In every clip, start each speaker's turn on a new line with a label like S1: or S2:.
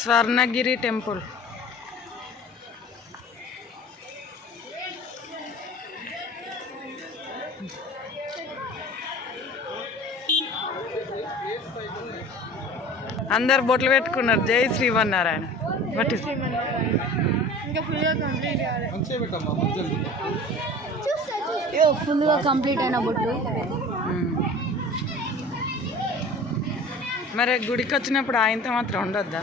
S1: Swarnagiri temple. అందరు బొట్లు పెట్టుకున్నారు. జై శ్రీమన్నారాయణ. బట్
S2: ఇంకా ఫుల్గా కంప్లీట్ అయిన బొట్టు
S1: మరి గుడికి వచ్చినప్పుడు ఆయనతో మాత్రం ఉండొద్దా?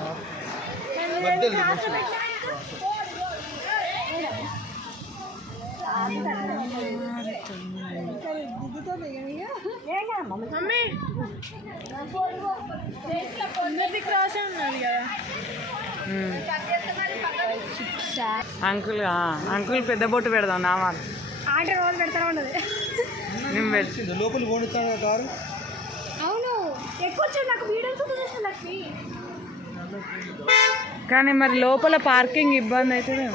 S2: మమ్మీ. అందరిది క్రాస్ ఉన్నది కదా.
S1: అంకుల్ ఆ, అంకుల్ పెద్ద బొట్టు పెడదాం నా వాళ్ళు
S2: ఆట రోజు పెడతా
S1: పెట్టి
S3: వచ్చింది. లోపల పోనిస్తాను కారు?
S2: అవును. ఎక్కువ వచ్చాడు నాకు వీడియోస్ చూసిన లక్ష్మి
S1: కానీ మరి లోపల పార్కింగ్ ఇబ్బంది అవుతుంది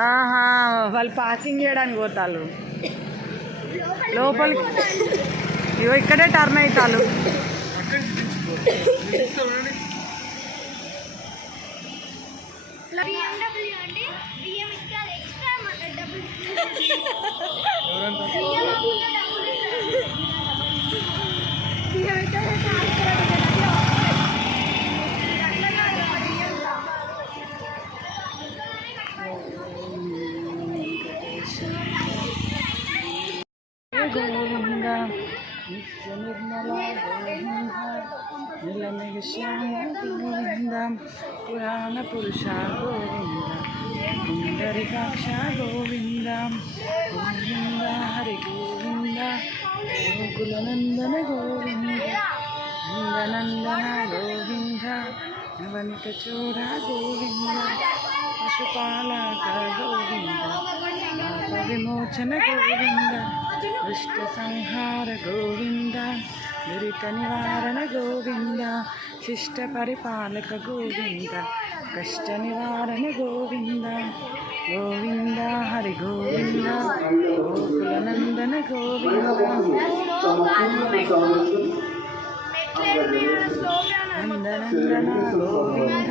S1: ఆహా వాళ్ళు పార్కింగ్ చేయడానికి పోతారు లోపలికి ఇగో ఇక్కడే టర్న్ అవుతారు
S2: బిఎండబ్ల్యూ అంటే బిఎం ఇక్కడ
S1: Biar kaya tayo. ശ്യാമ ഗോവിന്ദം പുരാണ പുരുഷ ഗോവിന്ദം പുണ്ടരികാക്ഷ ഗോവിന്ദം ഗോവിന്ദ ഹരി ഗോവിന്ദ ഗോകുലനന്ദന ഗോവിന്ദ നന്ദനന്ദന ഗോവിന്ദ നവനിതചൂര ഗോവിന്ദ പശുപാലക ഗോവിന്ദ പാപവിമോചന ഗോവിന്ദ ദുഷ്ടസംഹാര ഗോവിന്ദ దురిత నివారణ గోవింద శిష్ట పరిపాలక గోవింద కష్ట నివారణ గోవింద గోవింద హరి గోవింద గోకులనందన గోవింద. నందనందన గోవింద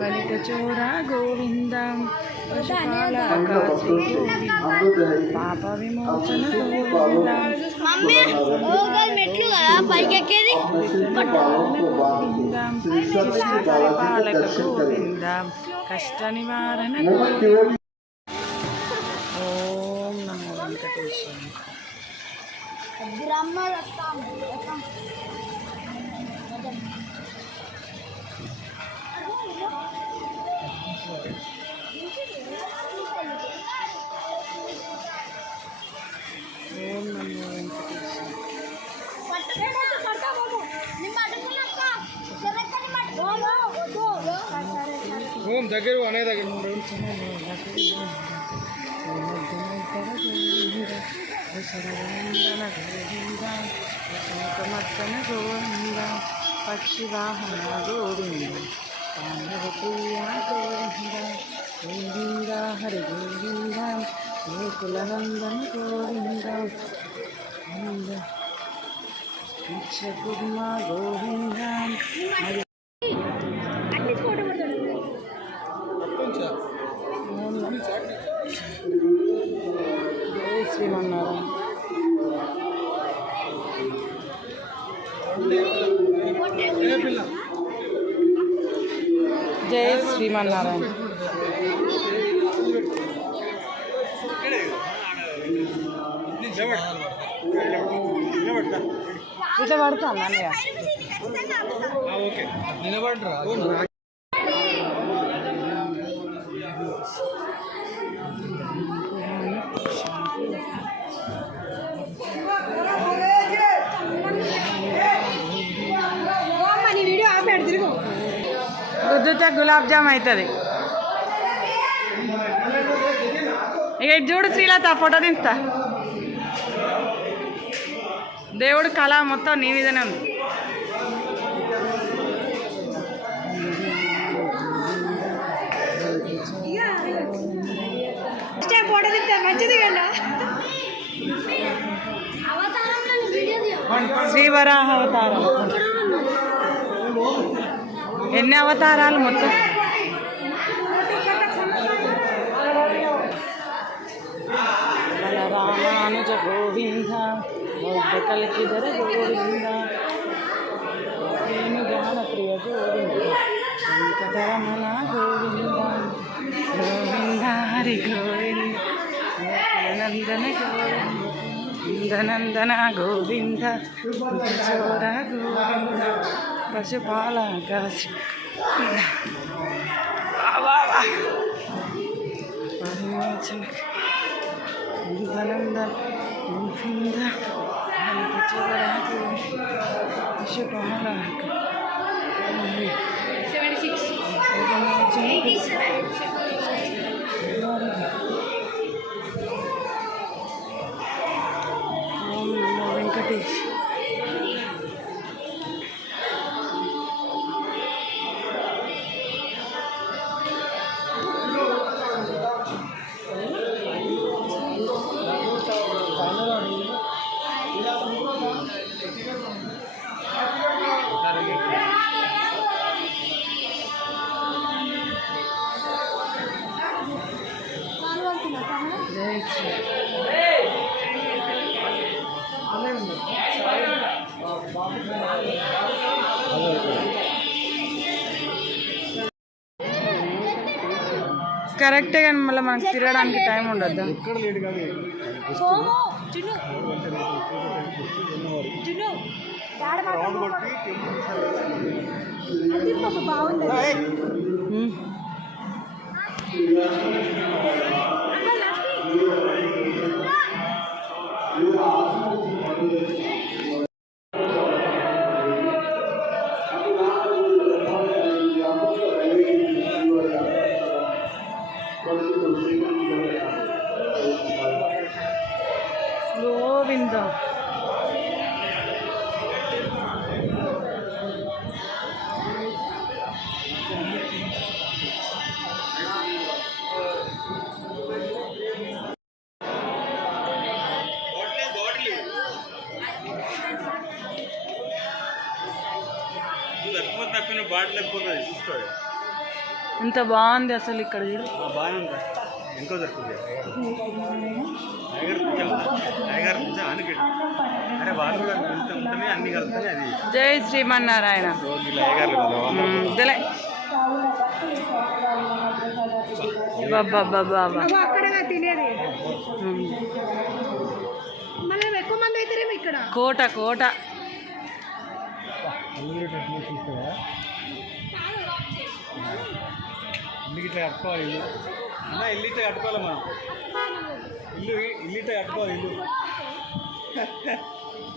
S1: వనిత చోర గోవింద పశుపాలక శ్రీ గోవింద పాప విమోచన గోవింద.
S2: మమ్మీ ఓ గల్ మెట్లు కదా పైకి ఎక్కేది?
S1: గోవింద శిష్ట పరిపాలక గోవింద కష్ట నివారణ ఓం నమో. వెంకటేశ్వర
S3: దగ్గర అనే దగ్గర
S1: శంకమర్తన గోవింద పక్షివాహన గోవింద పాండవప్రియ గోవింద గోవింద హరి గోవింద గోకులనందన గోవింద గోవింద నిత్యకుర్మ గోవింద
S3: పిల్ల
S1: జై శ్రీమన్నారాయణ. ఇట్లా పడతాను అన్నయ్య
S3: ఓకే. నిలబడరా.
S1: రుద్దుతే గులాబ్ జామ్ అవుతుంది ఇక ఇటు చూడు శ్రీలత ఫోటో తీస్తా దేవుడు కళ మొత్తం నీ మీదనే ఉంది
S2: ఫోటో తింటే మంచిది కదా అవతారంలో వీడియో తీయ
S1: శ్రీవరాహ అవతారం ఎన్ని అవతారాలు మొత్తం రామానుజ గోవింద బౌద్ధ కలికిధర గోవింద వేణు గాన ప్రియ గోవింద వెంకటరమణ గోవింద గోవింద హరి గోవింద నందన గోవింద నందన గోవింద చోర గోవింద
S2: பசு
S1: பால் கரைச்சி பசு பாலாக இருக்கு కరెక్టే కానీ మళ్ళీ మనకు తిరగడానికి టైం ఉండొద్దా?
S3: ఎక్కడ లేట్ కాదు.
S2: సోము చిన్ను చిన్ను
S3: రౌండ్ కొట్టి
S2: అది పాప బాగుంది.
S3: Aleluia. చూసుకోండి.
S1: ఎంత బాగుంది అసలు ఇక్కడ చూడు.
S3: బాగానే ఉంది. ఎంతో దొరుకుతుంది టైగర్ టైగర్ నుంచి ఆనకెడు అరే వాళ్ళు కూడా ఎంత ఉంటేనే అన్ని కలుగుతాయి అది.
S1: జై శ్రీమన్నారాయణ. ఇదలే. బాబా
S2: తినేది.
S1: కోట కోట.
S3: ఇల్లు ఇట్లా కట్టుకోవాలి ఇల్లు. అన్న ఇల్లు ఇట్లా కట్టుకోవాలి మనం. ఇల్లు ఇల్లు ఇట్లా కట్టుకోవాలి ఇల్లు.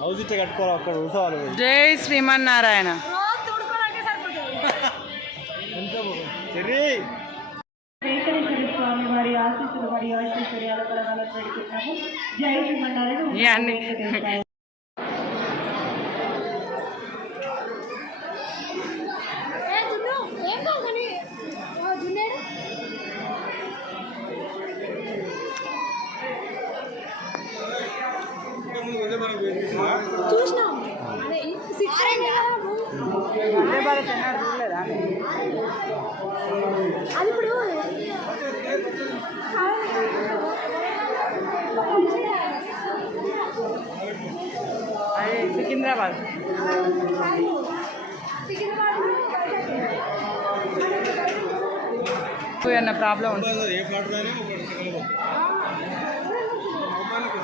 S3: హౌస్ ఇట్లా కట్టుకోవాలి అక్కడ ఉత్సవాలు
S1: జై శ్రీమన్నారాయణ.
S2: రోజు తుడుకోవడానికే సరిపోతుంది
S3: ఎంత చెర్రీ
S4: వెంకటేశ్వర స్వామి వారి ఆశీస్సులు మరియు ఐశ్వర్యాలు కలగాలని పెడుతున్నాము. జై శ్రీమన్నారాయణ.
S1: अरे सिकंदराबाद
S3: कोई अन्ना प्रॉब्लम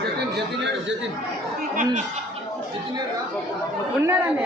S3: जतिन जतिन जतिन
S1: ఉన్నారండి